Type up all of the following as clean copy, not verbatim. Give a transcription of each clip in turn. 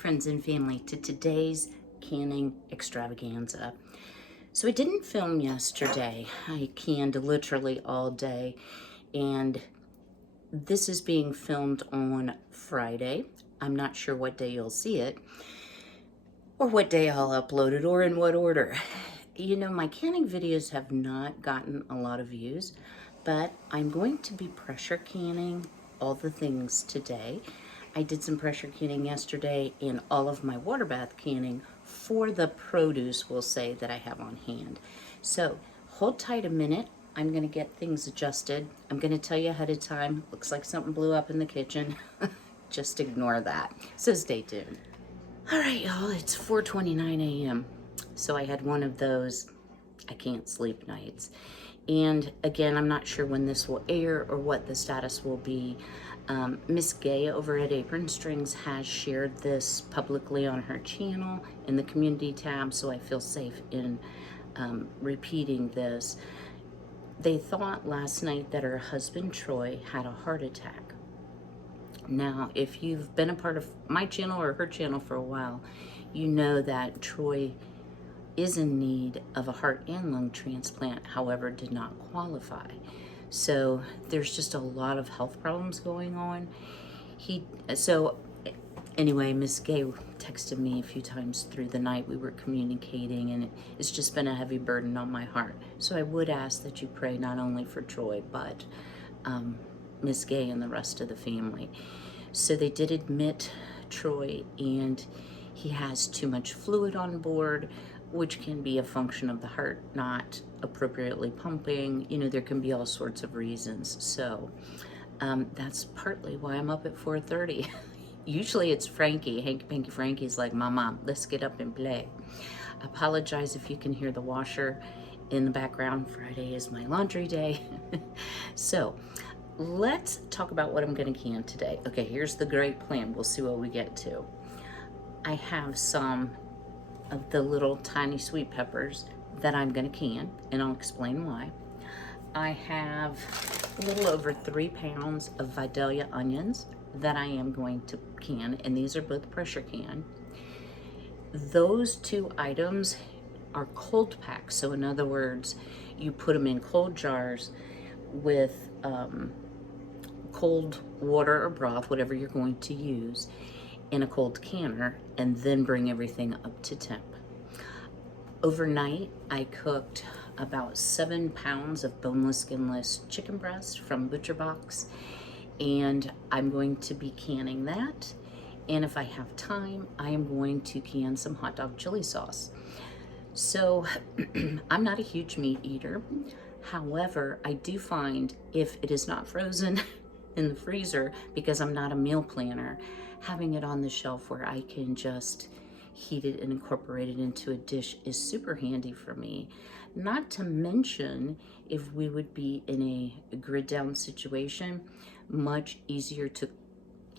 friends and family, to today's canning extravaganza. So I didn't film yesterday. I canned literally all day, and this is being filmed on Friday. I'm not sure what day you'll see it, or what day I'll upload it, or in what order. You know, my canning videos have not gotten a lot of views, but I'm going to be pressure canning all the things today. I did some pressure canning yesterday and all of my water bath canning for the produce, we'll say, that I have on hand. So hold tight a minute. I'm going to get things adjusted. I'm going to tell you ahead of time. Looks like something blew up in the kitchen. Just ignore that. So stay tuned. All right, y'all, it's 4:29 a.m. So I had one of those I can't sleep nights. And again, I'm not sure when this will air or what the status will be. Miss Gay over at Apron Strings has shared this publicly on her channel in the community tab, so I feel safe in repeating this. They thought last night that her husband Troy had a heart attack. Now, if you've been a part of my channel or her channel for a while, you know that Troy is in need of a heart and lung transplant, however, did not qualify. So there's just a lot of health problems going on. Anyway, Miss Gay texted me a few times through the night. We were communicating, and it's just been a heavy burden on my heart. So I would ask that you pray not only for Troy, but Miss Gay and the rest of the family. So they did admit Troy, and he has too much fluid on board, which can be a function of the heart not appropriately pumping. You know, there can be all sorts of reasons. So that's partly why I'm up at 4:30. Usually it's Frankie. Hanky Panky Frankie's like, Mama, let's get up and play. I apologize if you can hear the washer in the background. Friday is my laundry day. So let's talk about what I'm gonna can today. Okay, here's the great plan. We'll see what we get to. I have some of the little tiny sweet peppers that I'm gonna can, and I'll explain why. I have a little over 3 pounds of Vidalia onions that I am going to can, and these are both pressure can. Those two items are cold packed, so in other words, you put them in cold jars with cold water or broth, whatever you're going to use, in a cold canner, and then bring everything up to temp. Overnight, I cooked about 7 pounds of boneless, skinless chicken breast from Butcher Box, and I'm going to be canning that. And if I have time, I am going to can some hot dog chili sauce. So I'm not a huge meat eater. However, I do find if it is not frozen in the freezer, because I'm not a meal planner, having it on the shelf where I can just heat it and incorporate it into a dish is super handy for me. Not to mention, if we would be in a grid down situation, much easier to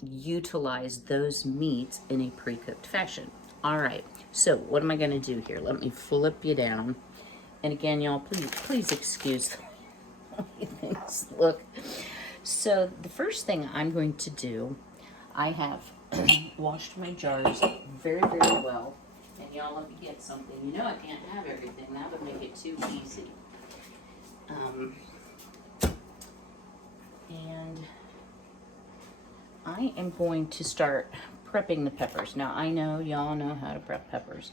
utilize those meats in a pre-cooked fashion. All right, so what am I gonna do here? Let me flip you down. And again, y'all, please excuse the way things look. So the first thing I'm going to do, I have washed my jars very, very well. And y'all, let me get something. You know I can't have everything. That would make it too easy. And I am going to start prepping the peppers. Now, I know y'all know how to prep peppers.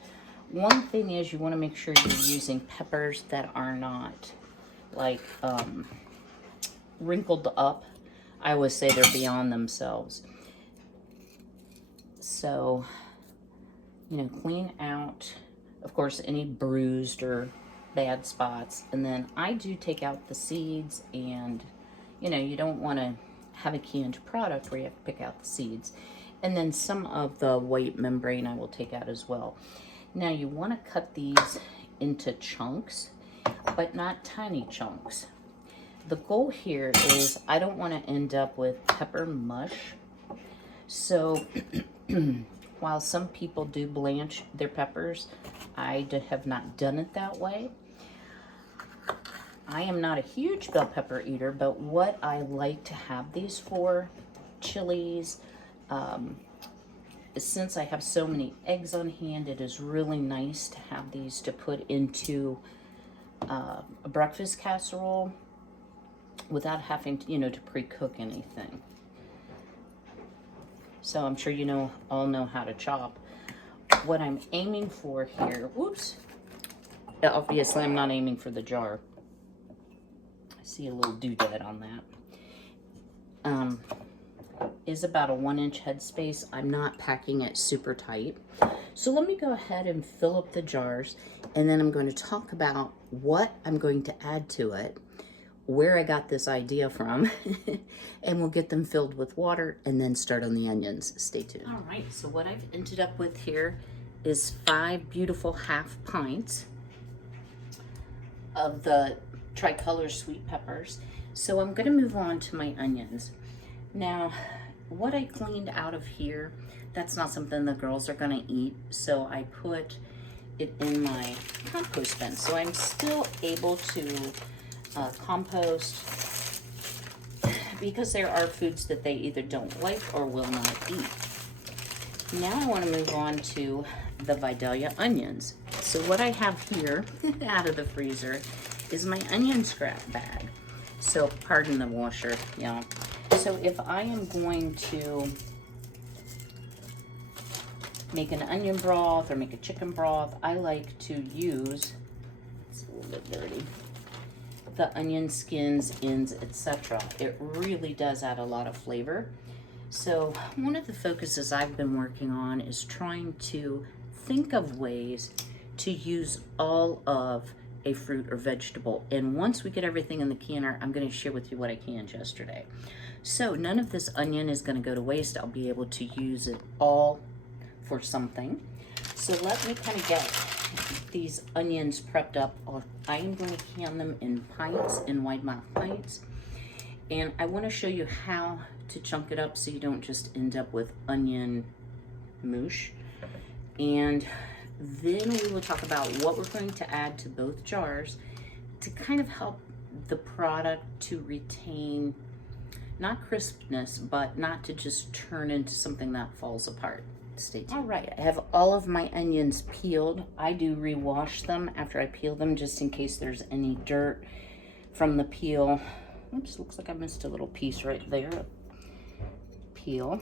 One thing is you want to make sure you're using peppers that are not like wrinkled up. I always say they're beyond themselves. So, you know, clean out, of course, any bruised or bad spots. And then I do take out the seeds, and, you know, you don't want to have a canned product where you have to pick out the seeds. And then some of the white membrane I will take out as well. Now you want to cut these into chunks, but not tiny chunks. The goal here is I don't want to end up with pepper mush. So while some people do blanch their peppers, I have not done it that way. I am not a huge bell pepper eater, but what I like to have these for, chilies, since I have so many eggs on hand, it is really nice to have these to put into a breakfast casserole without having to, to pre-cook anything. So I'm sure all know how to chop. What I'm aiming for here, whoops, obviously I'm not aiming for the jar. I see a little doodad on that. Is about a 1-inch headspace. I'm not packing it super tight. So let me go ahead and fill up the jars, and then I'm going to talk about what I'm going to add to it, where I got this idea from, and we'll get them filled with water and then start on the onions. Stay tuned. All right, so what I've ended up with here is 5 beautiful half pints of the tricolor sweet peppers. So I'm gonna move on to my onions. Now, what I cleaned out of here, that's not something the girls are gonna eat, so I put it in my compost bin. So I'm still able to compost, because there are foods that they either don't like or will not eat. Now I want to move on to the Vidalia onions. So what I have here out of the freezer is my onion scrap bag. So pardon the washer, y'all. So if I am going to make an onion broth or make a chicken broth, I like to use, it's a little bit dirty, the onion skins, ends, etc. It really does add a lot of flavor. So one of the focuses I've been working on is trying to think of ways to use all of a fruit or vegetable. And once we get everything in the canner, I'm going to share with you what I canned yesterday. So none of this onion is going to go to waste. I'll be able to use it all for something. So let me kind of get these onions prepped up. I am going to can them in pints, in wide mouth pints. And I want to show you how to chunk it up so you don't just end up with onion moosh. And then we will talk about what we're going to add to both jars to kind of help the product to retain, not crispness, but not to just turn into something that falls apart. Stay tuned. All right, I have all of my onions peeled. I do rewash them after I peel them just in case there's any dirt from the peel. Oops, looks like I missed a little piece right there. Peel.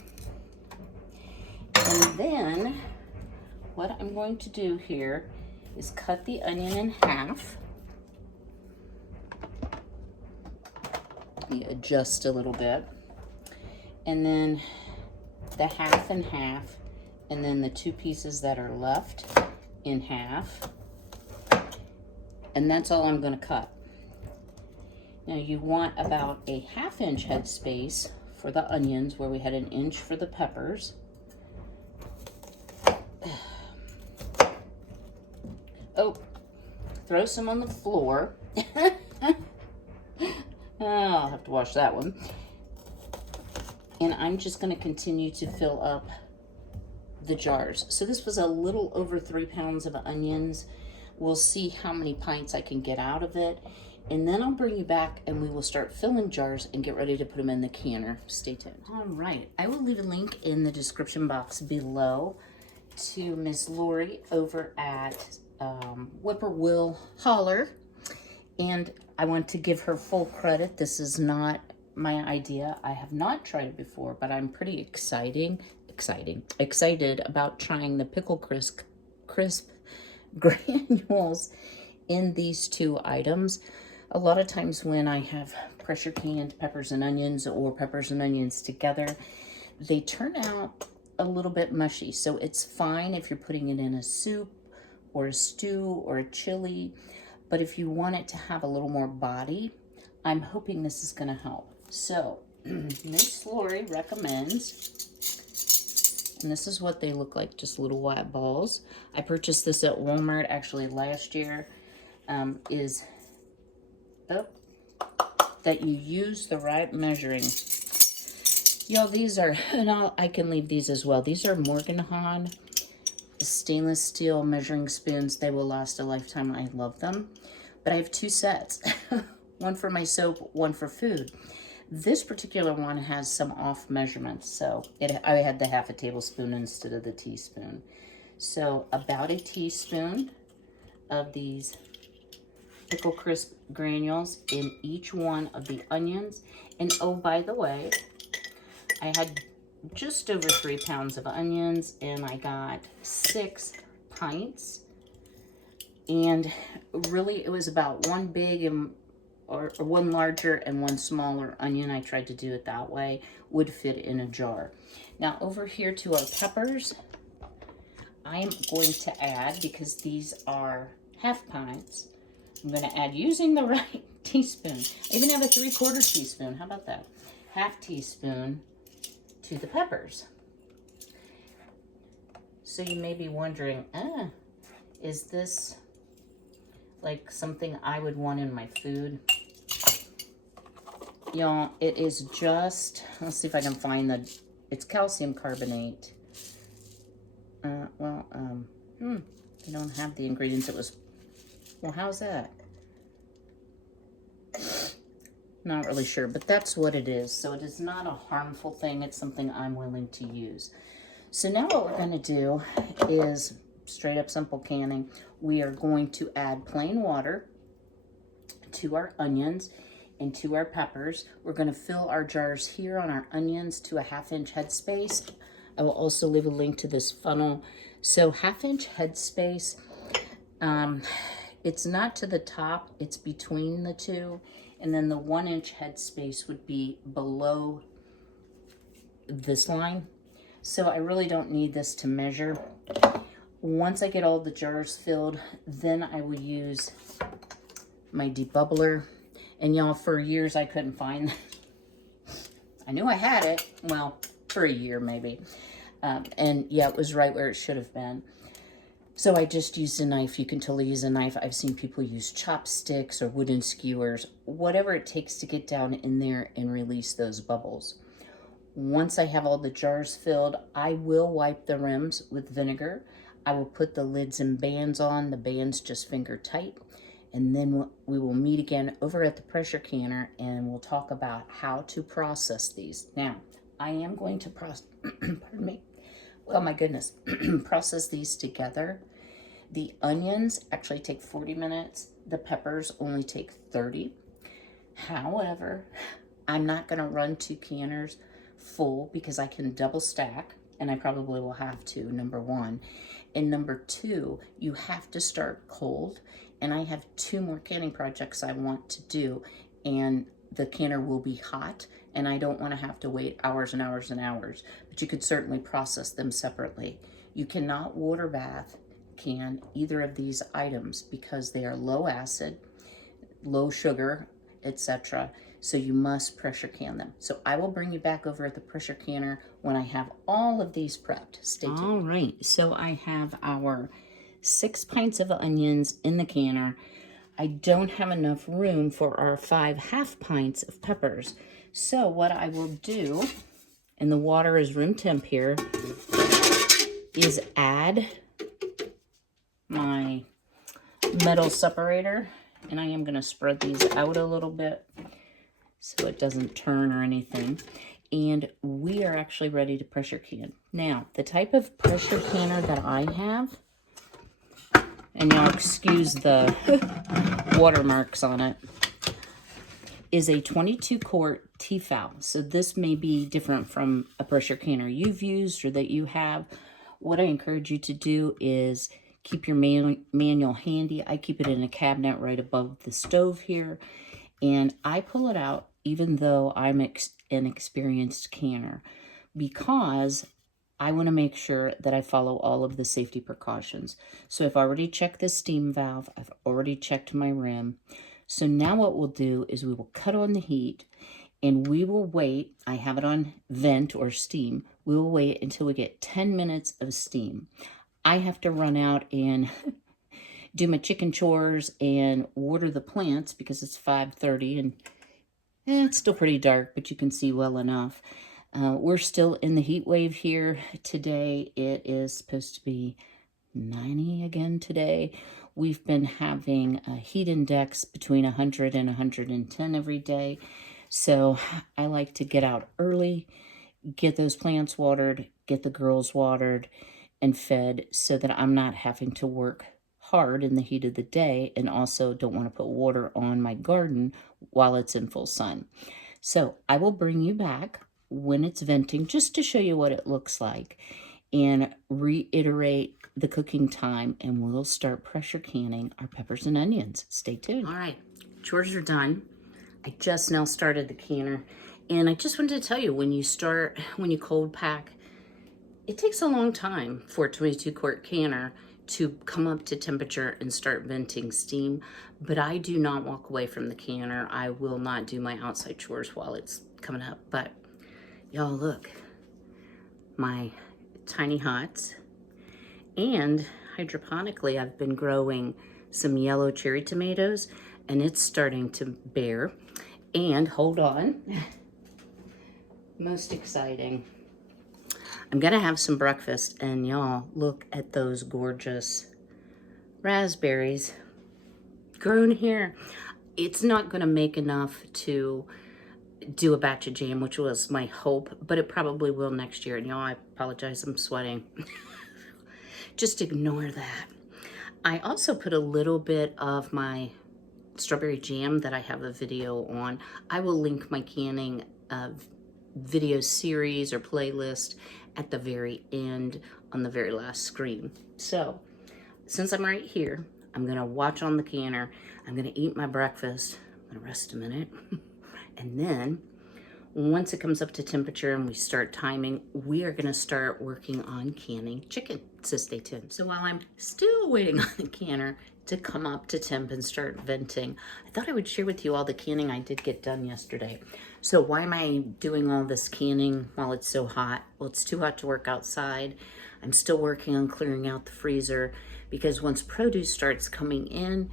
And then what I'm going to do here is cut the onion in half. You adjust a little bit. And then the half in half. And then the 2 pieces that are left in half. And that's all I'm going to cut. Now you want about a 1/2 inch head space for the onions, where we had 1 inch for the peppers. Oh, throw some on the floor. I'll have to wash that one. And I'm just going to continue to fill up the jars. So this was a little over 3 pounds of onions. We'll see how many pints I can get out of it. And then I'll bring you back and we will start filling jars and get ready to put them in the canner. Stay tuned. All right, I will leave a link in the description box below to Miss Lori over at Whippoorwill Holler. And I want to give her full credit. This is not my idea. I have not tried it before, but I'm pretty excited about trying the pickle crisp granules in these 2 items. A lot of times when I have pressure canned peppers and onions or peppers and onions together, they turn out a little bit mushy. So it's fine if you're putting it in a soup or a stew or a chili. But if you want it to have a little more body, I'm hoping this is going to help. So Miss Lori recommends, and this is what they look like, just little white balls. I purchased this at Walmart actually last year. That you use the right measuring. Y'all, these are, and I can leave these as well. These are Morganhahn stainless steel measuring spoons. They will last a lifetime. I love them. But I have 2 sets. One for my soap, one for food. This particular one has some off measurements, so I had the half a tablespoon instead of the teaspoon. So about a teaspoon of these pickle crisp granules in each one of the onions. And oh, by the way, I had just over 3 pounds of onions, and I got 6 pints. And really, it was about one big and or one larger and one smaller onion. I tried to do it that way, would fit in a jar. Now over here to our peppers, I am going to add, because these are half pints, I'm going to add, using the right teaspoon. I even have a 3/4 teaspoon. How about that? Half teaspoon to the peppers. So you may be wondering, is this like something I would want in my food? Y'all, it is just, let's see if I can find it's calcium carbonate. I don't have the ingredients. It was, well, how's that? Not really sure, but that's what it is. So it is not a harmful thing. It's something I'm willing to use. So now what we're going to do is straight up simple canning. We are going to add plain water to our onions and to our peppers. We're going to fill our jars here on our onions to a 1/2 inch headspace. I will also leave a link to this funnel. So 1/2 inch headspace, it's not to the top, it's between the two. And then the 1 inch headspace would be below this line. So I really don't need this to measure. Once I get all the jars filled, then I will use my debubbler. And y'all, for years I couldn't find that. I knew I had it, well, for a year maybe. And yeah, it was right where it should have been. So I just used a knife. You can totally use a knife. I've seen people use chopsticks or wooden skewers, whatever it takes to get down in there and release those bubbles. Once I have all the jars filled, I will wipe the rims with vinegar. I will put the lids and bands on, the bands just finger tight. And then we will meet again over at the pressure canner, and we'll talk about how to process these. Now, I am going to pardon me. Well, my goodness, process these together. The onions actually take 40 minutes. The peppers only take 30. However, I'm not going to run 2 canners full because I can double stack, and I probably will have to, number one. And number two, you have to start cold. And I have 2 more canning projects I want to do, and the canner will be hot, and I don't want to have to wait hours and hours and hours, but you could certainly process them separately. You cannot water bath can either of these items because they are low acid, low sugar, etc. So you must pressure can them. So I will bring you back over at the pressure canner when I have all of these prepped. Stay tuned. All right, so I have our 6 pints of onions in the canner. I don't have enough room for our 5 1/2 pints of peppers. So what I will do, and the water is room temp here, is add my metal separator. And I am going to spread these out a little bit so it doesn't turn or anything. And we are actually ready to pressure can. Now, the type of pressure canner that I have, and you'll excuse the watermarks on it, is a 22 quart Tefal. So this may be different from a pressure canner you've used or that you have. What I encourage you to do is keep your manual handy. I keep it in a cabinet right above the stove here, and I pull it out even though I'm an experienced canner, because I want to make sure that I follow all of the safety precautions. So I've already checked the steam valve. I've already checked my rim. So now what we'll do is we will cut on the heat, and we will wait. I have it on vent or steam. We will wait until we get 10 minutes of steam. I have to run out and do my chicken chores and water the plants because it's 5:30 and it's still pretty dark, but you can see well enough. We're still in the heat wave here today. It is supposed to be 90 again today. We've been having a heat index between 100 and 110 every day. So I like to get out early, get those plants watered, get the girls watered and fed so that I'm not having to work hard in the heat of the day, and also don't want to put water on my garden while it's in full sun. So I will bring you back when it's venting just to show you what it looks like and reiterate the cooking time, and we'll start pressure canning our peppers and onions. Stay tuned. All right, chores are done. I just now started the canner, and I just wanted to tell you, when you cold pack, it takes a long time for a 22 quart canner to come up to temperature and start venting steam, but I do not walk away from the canner. I will not do my outside chores while it's coming up. But y'all, look, my tiny hots, and hydroponically I've been growing some yellow cherry tomatoes, and it's starting to bear. And hold on, most exciting, I'm gonna have some breakfast, and y'all, look at those gorgeous raspberries grown here. It's not gonna make enough to do a batch of jam, which was my hope, but it probably will next year. And y'all, I apologize, I'm sweating. Just ignore that. I also put a little bit of my strawberry jam that I have a video on. I will link my canning video series or playlist at the very end on the very last screen. So since I'm right here, I'm gonna watch on the canner. I'm gonna eat my breakfast. I'm gonna rest a minute. And then once it comes up to temperature and we start timing, we are gonna start working on canning chicken. So stay tuned. So while I'm still waiting on the canner to come up to temp and start venting, I thought I would share with you all the canning I did get done yesterday. So why am I doing all this canning while it's so hot? Well, it's too hot to work outside. I'm still working on clearing out the freezer, because once produce starts coming in,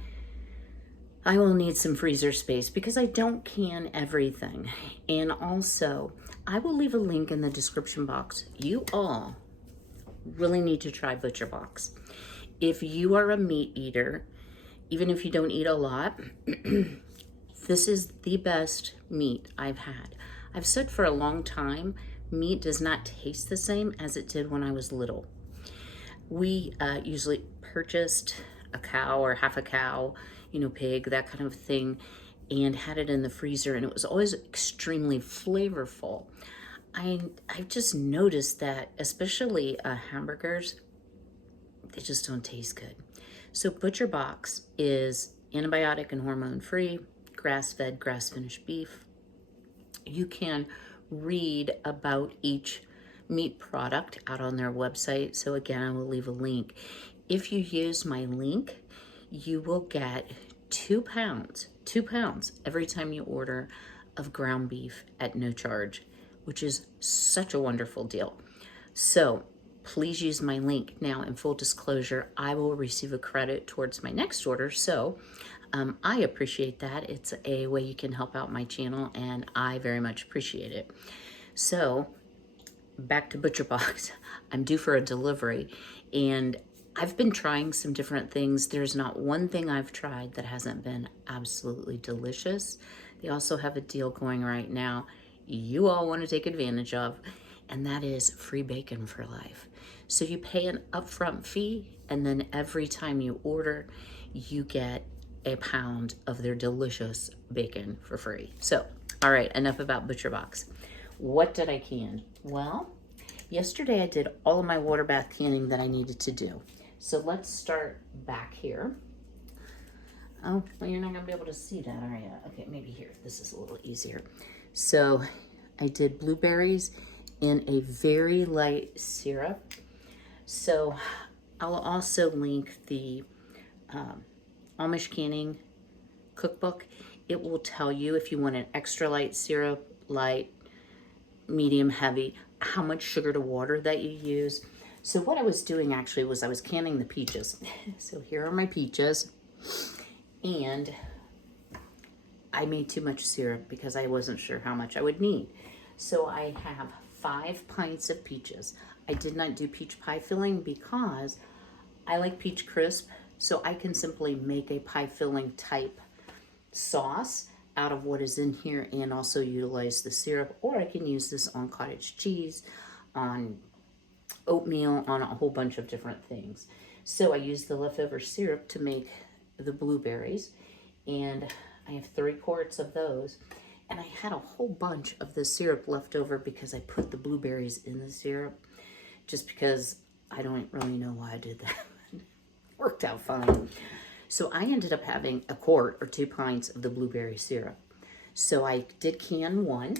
I will need some freezer space because I don't can everything. And also, I will leave a link in the description box. You all really need to try ButcherBox. If you are a meat eater, even if you don't eat a lot, this is the best meat I've had. I've said for a long time, meat does not taste the same as it did when I was little. We usually purchased a cow or half a cow, pig, that kind of thing, and had it in the freezer, and it was always extremely flavorful. I've just noticed that, especially hamburgers, they just don't taste good. So ButcherBox is antibiotic and hormone-free, grass-fed, grass-finished beef. You can read about each meat product out on their website. So again, I will leave a link. If you use my link, you will get 2 pounds every time you order of ground beef at no charge, which is such a wonderful deal. So please use my link. Now, in full disclosure, I will receive a credit towards my next order. So I appreciate that. It's a way you can help out my channel, and I very much appreciate it. So back to ButcherBox. I'm due for a delivery, and I've been trying some different things. There's not one thing I've tried that hasn't been absolutely delicious. They also have a deal going right now you all want to take advantage of, and that is free bacon for life. So you pay an upfront fee, and then every time you order, you get a pound of their delicious bacon for free. So, all right, enough about ButcherBox. What did I can? Well, yesterday I did all of my water bath canning that I needed to do. So let's start back here. Oh, well, you're not gonna be able to see that, are you? Okay, maybe here, this is a little easier. So I did blueberries in a very light syrup. So I'll also link the Amish canning cookbook. It will tell you if you want an extra light syrup, light, medium, heavy, how much sugar to water that you use. So what I was doing actually was I was canning the peaches. So here are my peaches, and I made too much syrup because I wasn't sure how much I would need. So I have 5 pints of peaches. I did not do peach pie filling because I like peach crisp, so I can simply make a pie filling type sauce out of what is in here and also utilize the syrup, or I can use this on cottage cheese, on oatmeal, on a whole bunch of different things. So I used the leftover syrup to make the blueberries, and I have 3 quarts of those. And I had a whole bunch of the syrup left over because I put the blueberries in the syrup, just because I don't really know why I did that. Worked out fine. So I ended up having a quart or 2 pints of the blueberry syrup. So I did can 1,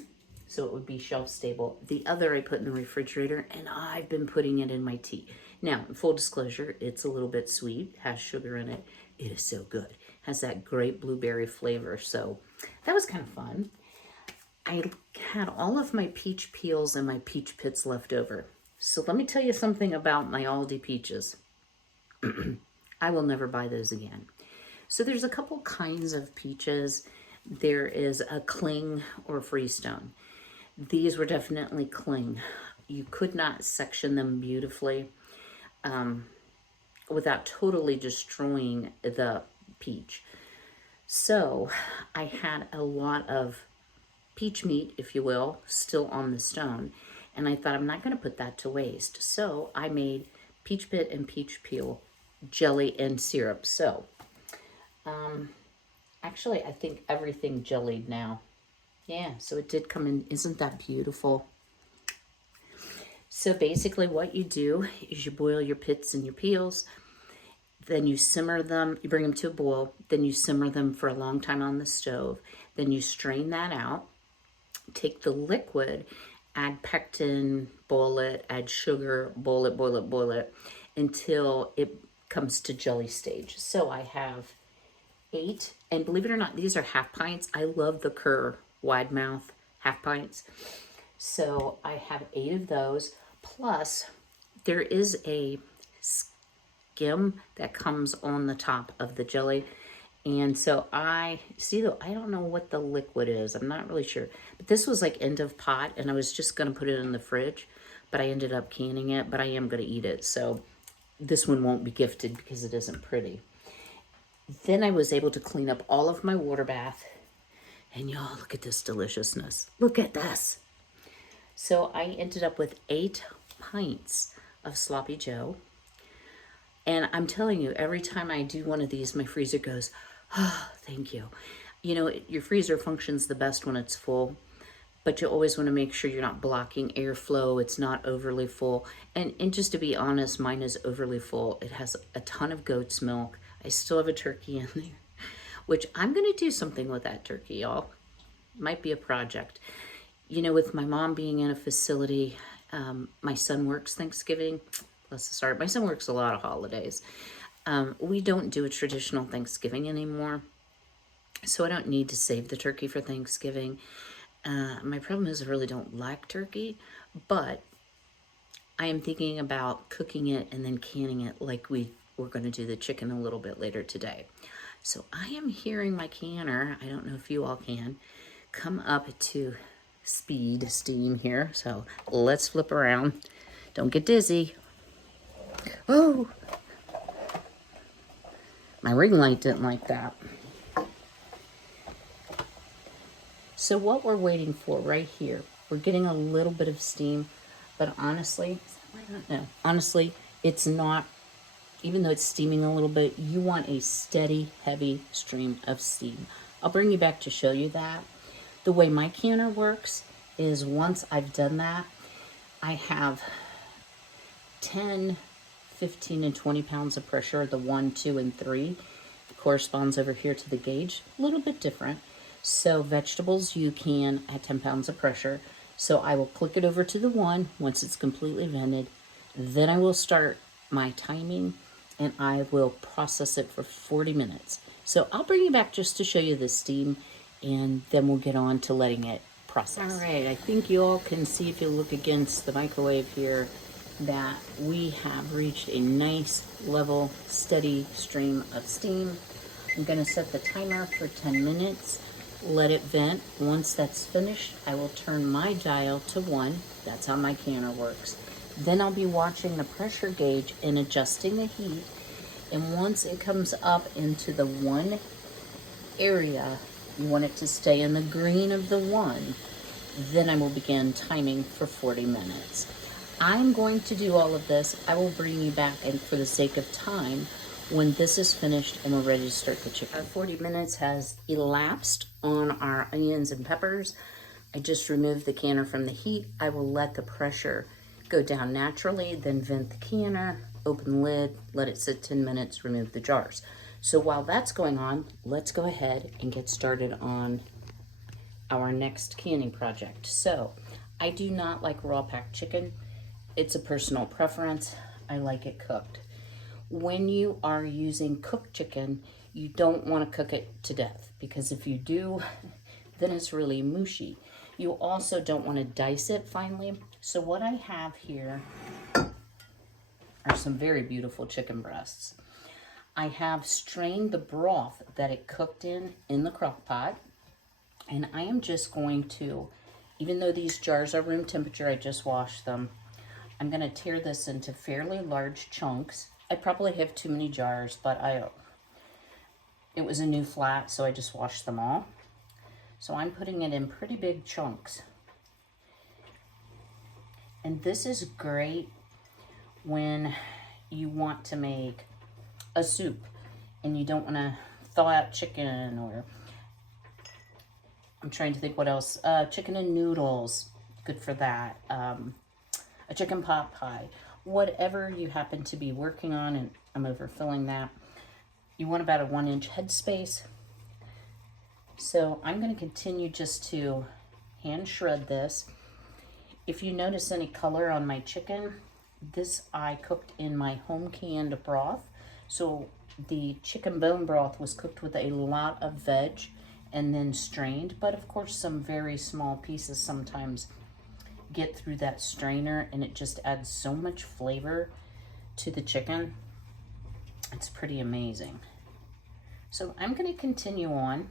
so it would be shelf stable. The other I put in the refrigerator, and I've been putting it in my tea. Now, in full disclosure, it's a little bit sweet, has sugar in it. It is so good. Has that great blueberry flavor. So that was kind of fun. I had all of my peach peels and my peach pits left over. So let me tell you something about my Aldi Peaches. I will never buy those again. So there's a couple kinds of peaches. There is a cling or freestone. These were definitely cling. You could not section them beautifully without totally destroying the peach. So I had a lot of peach meat, if you will, still on the stone. And I thought, I'm not going to put that to waste. So I made peach pit and peach peel jelly and syrup. So actually, I think everything jellied now. Yeah, so it did come in. Isn't that beautiful? So basically what you do is you boil your pits and your peels. Then you simmer them. You bring them to a boil. Then you simmer them for a long time on the stove. Then you strain that out. Take the liquid, add pectin, boil it, add sugar, boil it, boil it, boil it, until it comes to jelly stage. So I have 8, and believe it or not, these are half pints. I love the Kerr wide mouth half pints. So I have 8 of those, plus there is a skim that comes on the top of the jelly. And so I don't know what the liquid is. I'm not really sure. But this was like end of pot, and I was just going to put it in the fridge, but I ended up canning it, but I am going to eat it. So this one won't be gifted because it isn't pretty. Then I was able to clean up all of my water bath. And y'all, look at this deliciousness. Look at this. So I ended up with 8 pints of Sloppy Joe. And I'm telling you, every time I do one of these, my freezer goes, oh, thank you. You know, your freezer functions the best when it's full, but you always want to make sure you're not blocking airflow. It's not overly full. And just to be honest, mine is overly full. It has a ton of goat's milk. I still have a turkey in there, which I'm going to do something with that turkey, y'all. Might be a project. You know, with my mom being in a facility, my son works Thanksgiving. Bless his heart. My son works a lot of holidays. We don't do a traditional Thanksgiving anymore, so I don't need to save the turkey for Thanksgiving. My problem is I really don't like turkey, but I am thinking about cooking it and then canning it like we're going to do the chicken a little bit later today. So I am hearing my canner, I don't know if you all can, come up to steam here. So let's flip around. Don't get dizzy. Oh, my ring light didn't like that. So what we're waiting for right here, we're getting a little bit of steam, but honestly, honestly, it's not, even though it's steaming a little bit, you want a steady, heavy stream of steam. I'll bring you back to show you that. The way my canner works is once I've done that, I have 10, 15, and 20 pounds of pressure. The 1, 2, and 3 corresponds over here to the gauge. A little bit different. So vegetables, you can at 10 pounds of pressure. So I will click it over to the 1 once it's completely vented. Then I will start my timing, and I will process it for 40 minutes. So I'll bring you back just to show you the steam, and then we'll get on to letting it process. All right, I think you all can see if you look against the microwave here that we have reached a nice, level, steady stream of steam. I'm going to set the timer for 10 minutes, let it vent. Once that's finished, I will turn my dial to 1. That's how my canner works. Then I'll be watching the pressure gauge and adjusting the heat. And once it comes up into the 1 area You want it to stay in the green of the 1. Then I will begin timing for 40 minutes. I'm going to do all of this. I will bring you back, and for the sake of time, when this is finished and we're ready to start the chicken. Our 40 minutes has elapsed on our onions and peppers. I just removed the canner from the heat. I will let the pressure go down naturally, then vent the canner, open the lid, let it sit 10 minutes, remove the jars. So while that's going on, let's go ahead and get started on our next canning project. So I do not like raw packed chicken. It's a personal preference. I like it cooked. When you are using cooked chicken, you don't want to cook it to death, because if you do, then it's really mushy. You also don't want to dice it finely. So what I have here are some very beautiful chicken breasts. I have strained the broth that it cooked in the crock pot. And I am just going to, even though these jars are room temperature, I just washed them, I'm going to tear this into fairly large chunks. I probably have too many jars, but it was a new flat, so I just washed them all. So I'm putting it in pretty big chunks. And this is great when you want to make a soup and you don't want to thaw out chicken, or I'm trying to think what else. Chicken and noodles, good for that. A chicken pot pie. Whatever you happen to be working on, and I'm overfilling that. You want about a 1-inch headspace. So I'm going to continue just to hand shred this. If you notice any color on my chicken, this I cooked in my home canned broth. So the chicken bone broth was cooked with a lot of veg and then strained, but of course some very small pieces sometimes get through that strainer, and it just adds so much flavor to the chicken. It's pretty amazing. So I'm going to continue on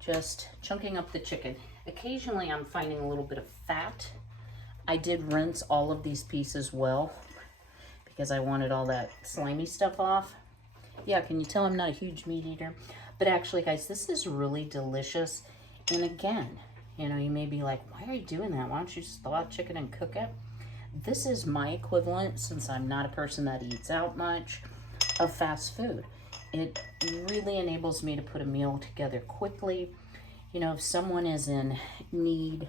just chunking up the chicken. Occasionally I'm finding a little bit of fat. I did rinse all of these pieces well because I wanted all that slimy stuff off. Yeah, can you tell I'm not a huge meat eater? But actually, guys, this is really delicious. And again, you know, you may be like, why are you doing that? Why don't you just thaw out chicken and cook it? This is my equivalent, since I'm not a person that eats out much, of fast food. It really enables me to put a meal together quickly. You know, if someone is in need,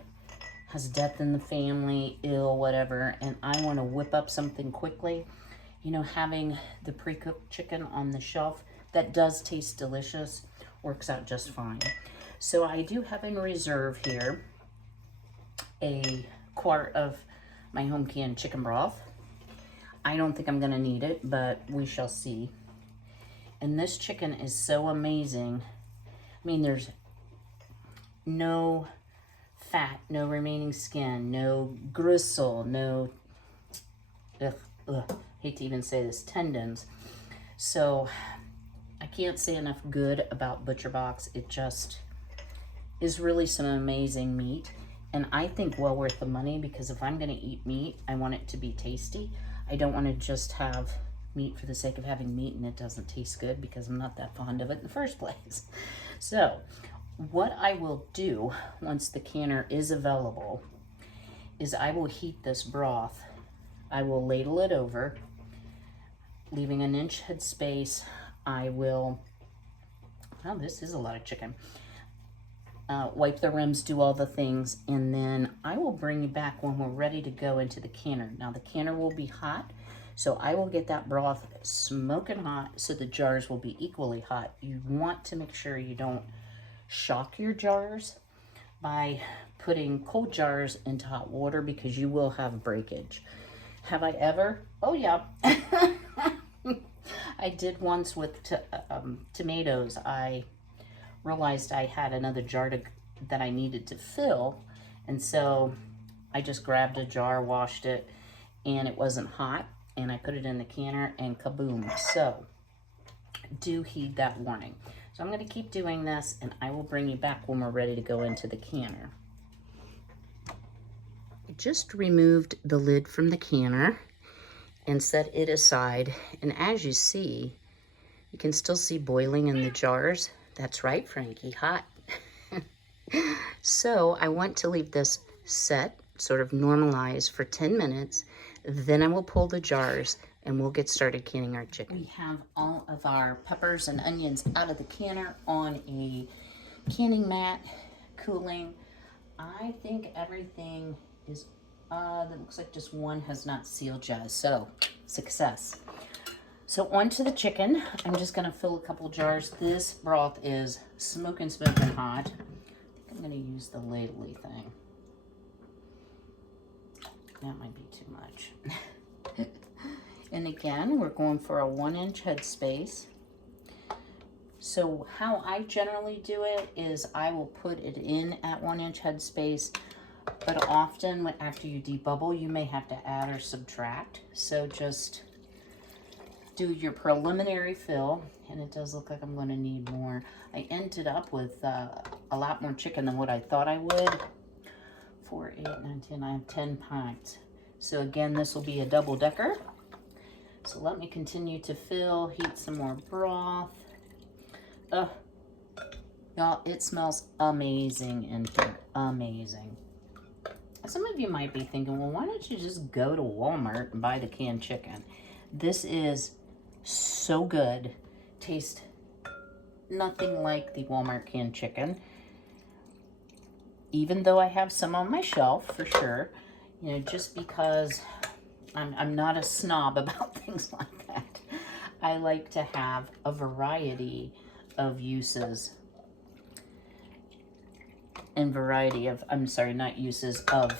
has death in the family, ill, whatever, and I want to whip up something quickly, you know, having the pre-cooked chicken on the shelf that does taste delicious works out just fine. So I do have in reserve here a quart of my home canned chicken broth. I don't think I'm going to need it, but we shall see. And this chicken is so amazing. I mean, there's no fat, no remaining skin, no gristle, no, hate to even say this, tendons. So I can't say enough good about ButcherBox. It just is really some amazing meat. And I think well worth the money, because if I'm going to eat meat, I want it to be tasty. I don't want to just have meat for the sake of having meat and it doesn't taste good, because I'm not that fond of it in the first place. So what I will do once the canner is available is I will heat this broth. I will ladle it over, leaving an inch head space. I will, oh, this is a lot of chicken. Wipe the rims, do all the things, and then I will bring you back when we're ready to go into the canner. Now the canner will be hot, so I will get that broth smoking hot so the jars will be equally hot. You want to make sure you don't shock your jars by putting cold jars into hot water, because you will have breakage. Have I ever? Oh yeah. I did once with tomatoes. I realized I had another jar that I needed to fill, and so I just grabbed a jar, washed it, and it wasn't hot, and I put it in the canner, and kaboom. So do heed that warning. So I'm going to keep doing this, and I will bring you back when we're ready to go into the canner. I just removed the lid from the canner and set it aside, and as you see, you can still see boiling in the jars. That's right, Frankie, hot. So I want to leave this set, sort of normalize for 10 minutes. Then I will pull the jars and we'll get started canning our chicken. We have all of our peppers and onions out of the canner on a canning mat, cooling. I think everything is, that looks like just one has not sealed yet, so success. So onto the chicken. I'm just gonna fill a couple jars. This broth is smoking hot. I think I'm gonna use the ladly thing. That might be too much. And again, we're going for a 1-inch headspace. So how I generally do it is I will put it in at 1-inch headspace, but often after you debubble, you may have to add or subtract. So just do your preliminary fill, and it does look like I'm going to need more. I ended up with a lot more chicken than what I thought I would. 4, 8, 9, 10, I have 10 pints. So again, this will be a double decker. So let me continue to fill, heat some more broth. Y'all, it smells amazing in here, amazing. Some of you might be thinking, well, why don't you just go to Walmart and buy the canned chicken? This is so good. Tastes nothing like the Walmart canned chicken. Even though I have some on my shelf for sure, you know, just because I'm not a snob about things like that. I like to have a variety of uses and variety of, I'm sorry, not uses, of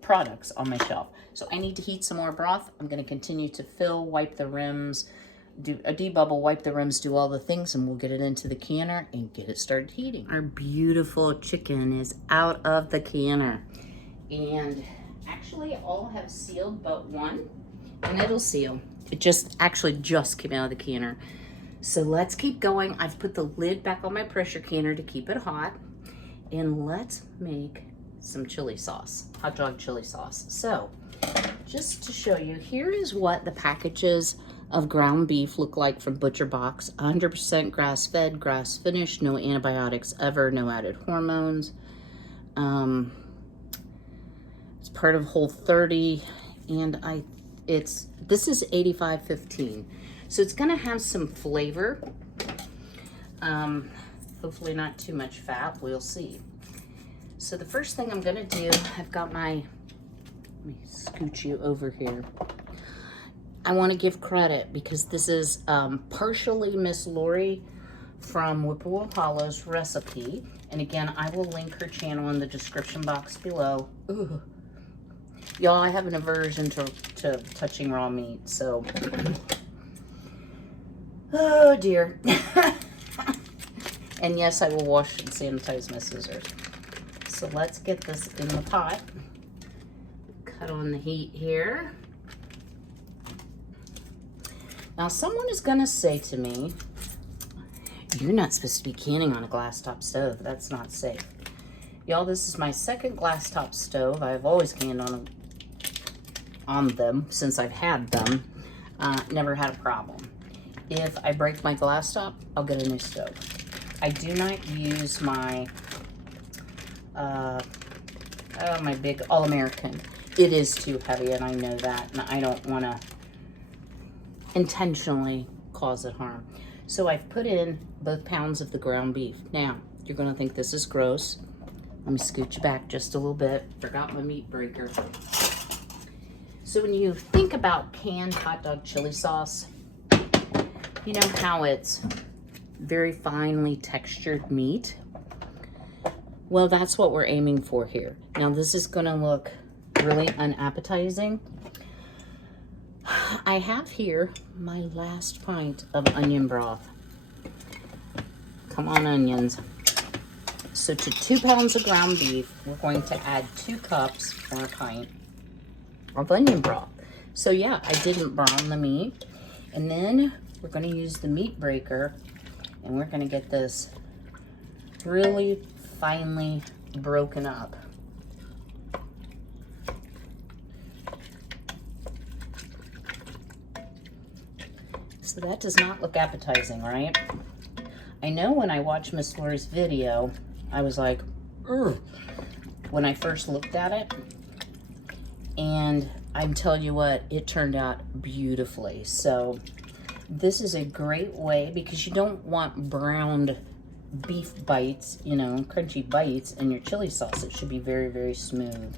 products on my shelf. So I need to heat some more broth. I'm going to continue to fill, wipe the rims, do a debubble, wipe the rims, do all the things, and we'll get it into the canner and get it started heating. Our beautiful chicken is out of the canner. And actually all have sealed but one, and it'll seal. It just came out of the canner. So let's keep going. I've put the lid back on my pressure canner to keep it hot. And let's make some chili sauce, hot dog chili sauce. So just to show you, here is what the packages of ground beef look like from Butcher Box. 100% grass-fed, grass-finished, no antibiotics ever, no added hormones. It's part of Whole30, and this is 85/15. So it's gonna have some flavor. Hopefully not too much fat, we'll see. So the first thing I'm gonna do, I've got let me scoot you over here. I wanna give credit because this is partially Miss Lori from Whippoorwill Holler's recipe. And again, I will link her channel in the description box below. Ooh. Y'all, I have an aversion to touching raw meat, so. Oh dear. And yes, I will wash and sanitize my scissors. So let's get this in the pot. Cut on the heat here. Now someone is gonna say to me, you're not supposed to be canning on a glass top stove. That's not safe. Y'all, this is my second glass top stove. I've always canned on them since I've had them. Never had a problem. If I break my glass top, I'll get a new stove. I do not use my my big All-American. It is too heavy, and I know that, and I don't want to intentionally cause it harm. So I've put in both pounds of the ground beef. Now, you're going to think this is gross. Let me scoot you back just a little bit. Forgot my meat breaker. So when you think about canned hot dog chili sauce, you know how it's very finely textured meat? Well, that's what we're aiming for here. Now, this is going to look really unappetizing. I have here my last pint of onion broth. Come on, onions. So to 2 pounds of ground beef, we're going to add 2 cups or a pint of onion broth. So yeah, I didn't brown the meat. And then we're going to use the meat breaker, and we're going to get this really finely broken up. So that does not look appetizing, right? I know when I watched Miss Lori's video, I was like, ugh, when I first looked at it. And I'm telling you what, it turned out beautifully. So this is a great way, because you don't want browned beef bites, you know, crunchy bites in your chili sauce. It should be very, very smooth.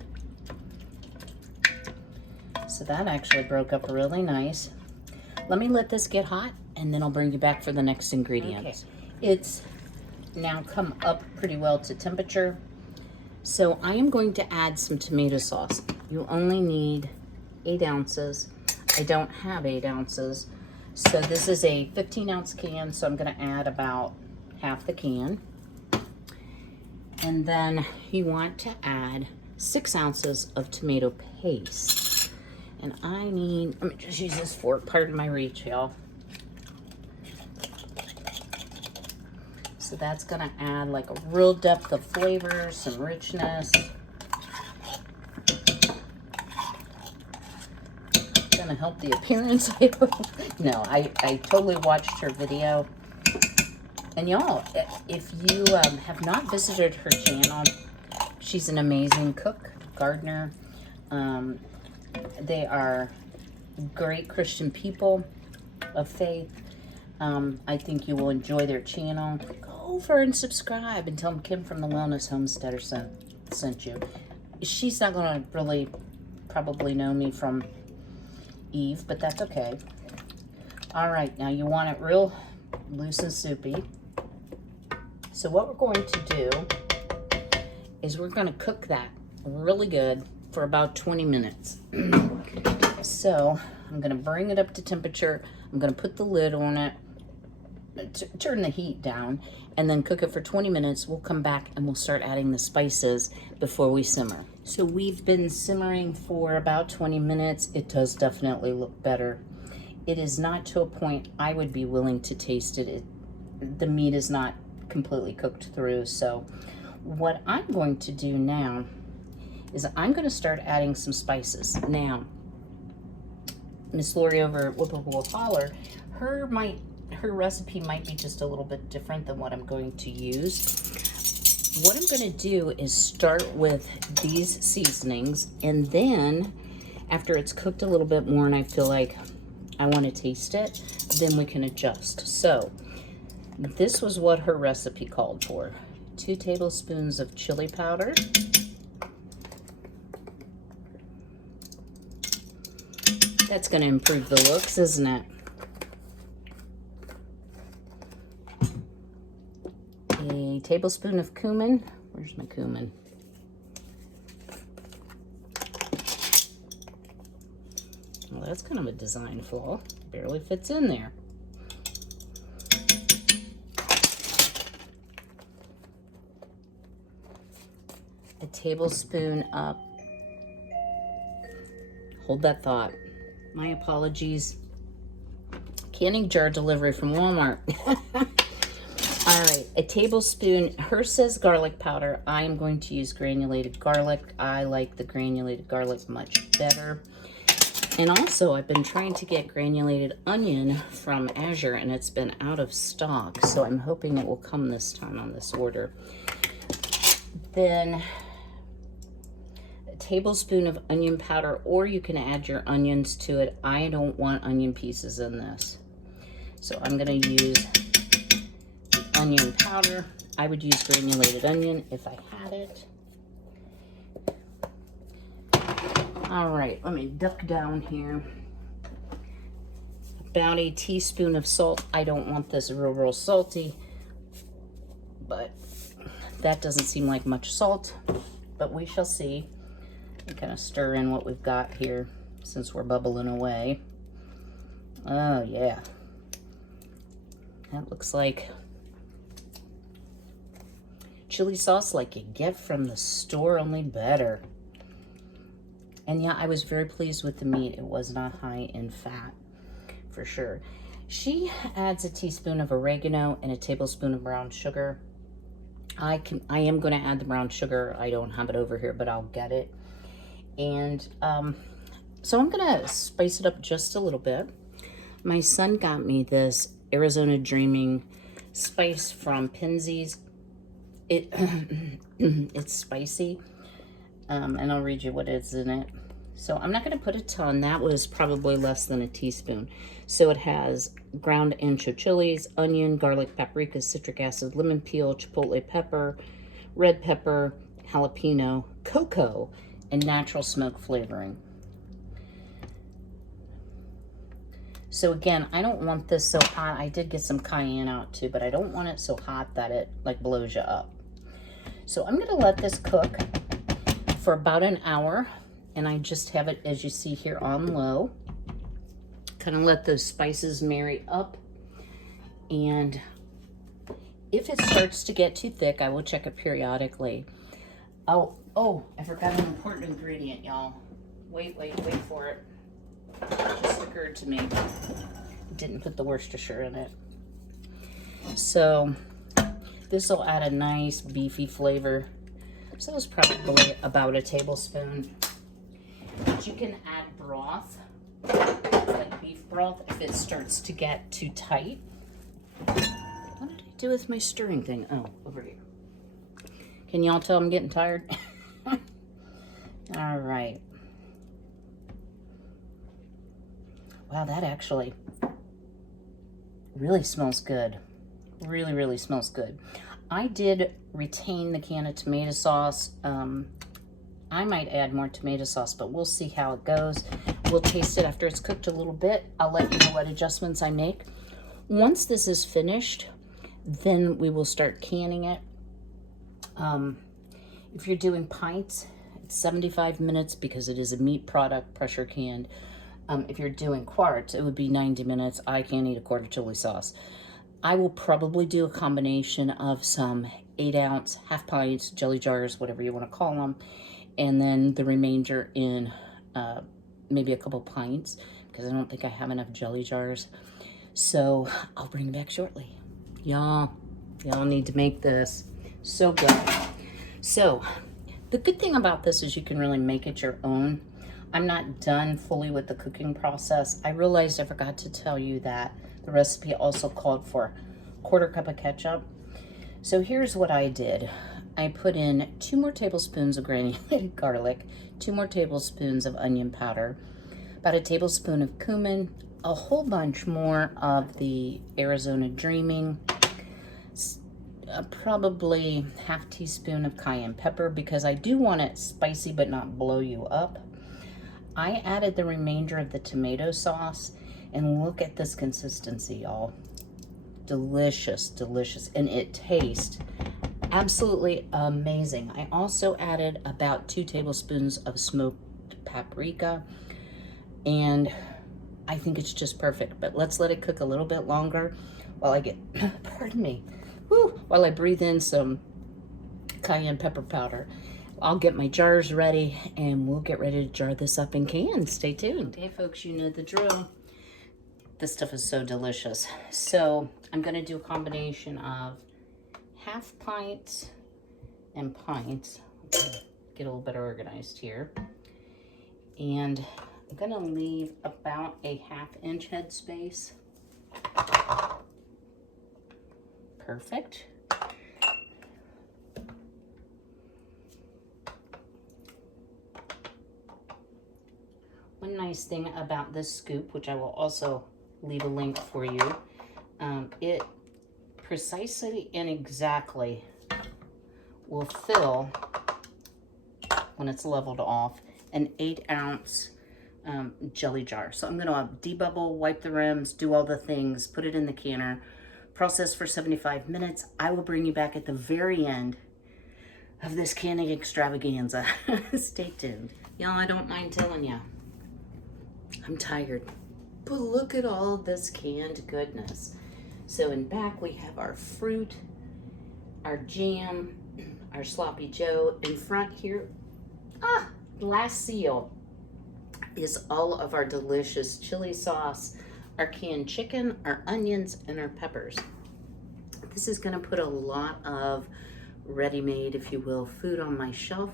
So that actually broke up really nice. Let me let this get hot, and then I'll bring you back for the next ingredient. Okay. It's now come up pretty well to temperature. So I am going to add some tomato sauce. You only need 8 ounces. I don't have 8 ounces. So this is a 15-ounce can, so I'm gonna add about half the can. And then you want to add 6 ounces of tomato paste. And I need, let me just use this fork, pardon my reach, y'all. So that's gonna add like a real depth of flavor, some richness. Gonna help the appearance. No, I totally watched her video. And y'all, if you have not visited her channel, she's an amazing cook, gardener. They are great Christian people of faith. I think you will enjoy their channel. Go over and subscribe and tell them Kim from the Wellness Homesteader sent you. She's not going to really probably know me from Eve, but that's okay. All right, now you want it real loose and soupy. So what we're going to do is we're going to cook that really good for about 20 minutes. So I'm going to bring it up to temperature. I'm going to put the lid on it, turn the heat down, and then cook it for 20 minutes. We'll come back and we'll start adding the spices before we simmer. So we've been simmering for about 20 minutes. It does definitely look better. It is not to a point I would be willing to taste it. The meat is not completely cooked through. So what I'm going to do now is I'm going to start adding some spices. Now, Miss Lori over at Whippoorwill Holler, her recipe might be just a little bit different than what I'm going to use. What I'm going to do is start with these seasonings, and then after it's cooked a little bit more and I feel like I want to taste it, then we can adjust. So this was what her recipe called for. 2 tablespoons of chili powder. That's going to improve the looks, isn't it? A tablespoon of cumin. Where's my cumin? Well, that's kind of a design flaw. Barely fits in there. A tablespoon of, hold that thought. My apologies. Canning jar delivery from Walmart. All right, a tablespoon, hers says garlic powder. I am going to use granulated garlic. I like the granulated garlic much better. And also, I've been trying to get granulated onion from Azure, and it's been out of stock. So I'm hoping it will come this time on this order. Then a tablespoon of onion powder, or you can add your onions to it. I don't want onion pieces in this. So I'm gonna use onion powder. I would use granulated onion if I had it. All right, let me duck down here. About a teaspoon of salt. I don't want this real salty, but that doesn't seem like much salt, but we shall see. And kind of stir in what we've got here since we're bubbling away. Oh yeah. That looks like chili sauce like you get from the store, only better. And yeah, I was very pleased with the meat. It was not high in fat, for sure. She adds a teaspoon of oregano and a tablespoon of brown sugar. I am going to add the brown sugar. I don't have it over here, but I'll get it. And so I'm going to spice it up just a little bit. My son got me this Arizona Dreaming spice from Pinsy's. It's spicy, and I'll read you what is in it. So I'm not going to put a ton. That was probably less than a teaspoon. So it has ground ancho chilies, onion, garlic, paprika, citric acid, lemon peel, chipotle pepper, red pepper, jalapeno, cocoa, and natural smoke flavoring. So again, I don't want this so hot. I did get some cayenne out too, but I don't want it so hot that it like blows you up. So I'm going to let this cook for about an hour. And I just have it, as you see here, on low. Kind of let those spices marry up. And if it starts to get too thick, I will check it periodically. Oh, I forgot an important ingredient, y'all. Wait for it. It just occurred to me. Didn't put the Worcestershire in it. So this will add a nice beefy flavor. So it's probably about a tablespoon. But you can add broth, like beef broth, if it starts to get too tight. What did I do with my stirring thing? Oh, over here. Can y'all tell I'm getting tired? All right. Wow, that actually really smells good. Really, really smells good. I did retain the can of tomato sauce. I might add more tomato sauce, but we'll see how it goes. We'll taste it after it's cooked a little bit. I'll let you know what adjustments I make. Once this is finished, then we will start canning it. If you're doing pints, it's 75 minutes because it is a meat product, pressure canned. If you're doing quarts, it would be 90 minutes. I can't eat a quart of chili sauce. I will probably do a combination of some 8-ounce, half pints, jelly jars, whatever you want to call them, and then the remainder in maybe a couple pints, because I don't think I have enough jelly jars. So I'll bring it back shortly. Y'all need to make this. So good. So the good thing about this is you can really make it your own. I'm not done fully with the cooking process. I realized I forgot to tell you that the recipe also called for a 1/4 cup of ketchup. So here's what I did. I put in 2 more tablespoons of granulated garlic, 2 more tablespoons of onion powder, about a tablespoon of cumin, a whole bunch more of the Arizona Dreaming, probably half teaspoon of cayenne pepper because I do want it spicy but not blow you up. I added the remainder of the tomato sauce, and look at this consistency, y'all. Delicious, delicious, and it tastes absolutely amazing. I also added about 2 tablespoons of smoked paprika, and I think it's just perfect. But let's let it cook a little bit longer while I get, pardon me, while I breathe in some cayenne pepper powder. I'll get my jars ready, and we'll get ready to jar this up in cans. Stay tuned. Okay, folks, you know the drill. This stuff is so delicious. So I'm going to do a combination of half pints and pints. Get a little bit organized here. And I'm going to leave about a 1/2 inch head space. Perfect. One nice thing about this scoop, which I will also leave a link for you, it precisely and exactly will fill, when it's leveled off, an 8-ounce jelly jar. So I'm going to debubble, wipe the rims, do all the things, put it in the canner, process for 75 minutes. I will bring you back at the very end of this canning extravaganza. Stay tuned. Y'all, I don't mind telling you, I'm tired. But look at all this canned goodness. So in back we have our fruit, our jam, our sloppy joe. In front here, last seal is all of our delicious chili sauce, our canned chicken, our onions, and our peppers. This is gonna put a lot of ready-made, if you will, food on my shelf.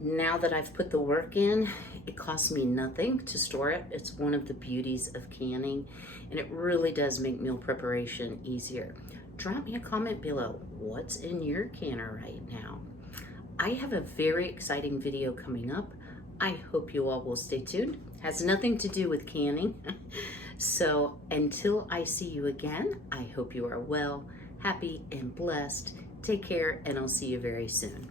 Now that I've put the work in, it costs me nothing to store it. It's one of the beauties of canning, and it really does make meal preparation easier. drop me a comment below. What's in your canner right now? I have a very exciting video coming up. I hope you all will stay tuned. Has nothing to do with canning. So until I see you again, I hope you are well, happy, and blessed. Take care, and I'll see you very soon.